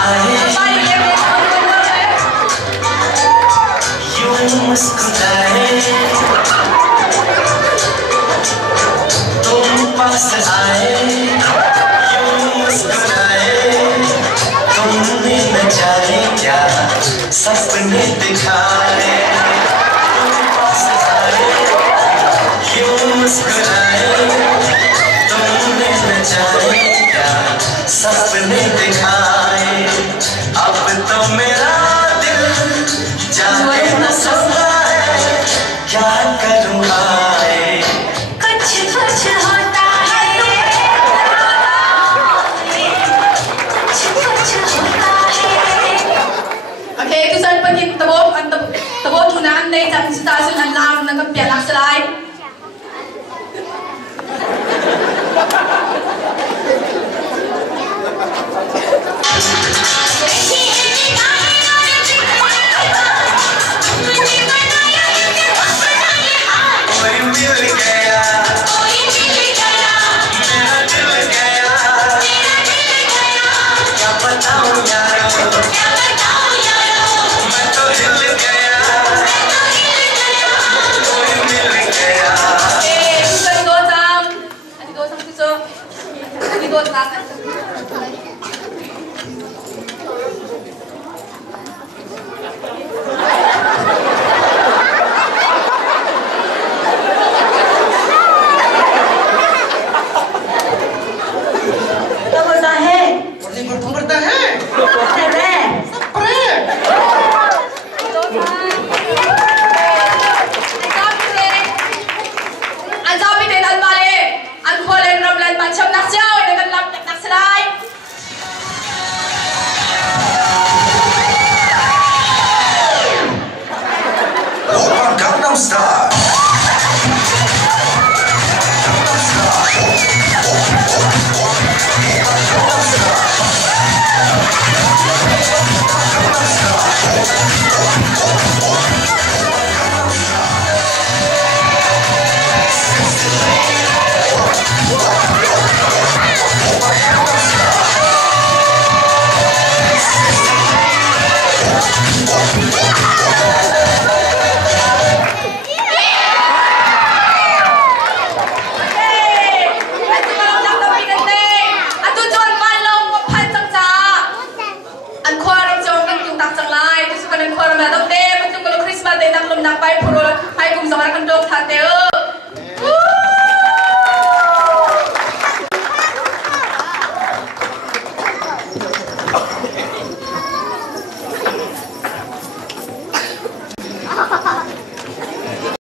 आए यूं मुस्कुराए तुम पास आए यूं मुस्कुराए तुमने न जाने क्या सपने दिखाए तुम पास आए यूं मुस्कुराए तुमने न जाने क्या सपने दिखाए अब तो मेरा दिल जाने न सकता है क्या करूँ आए कुछ कुछ होता है कुछ कुछ होता है Okay, tu san panin tabo tunan nei jang sta sun an lam na ka pialak salai.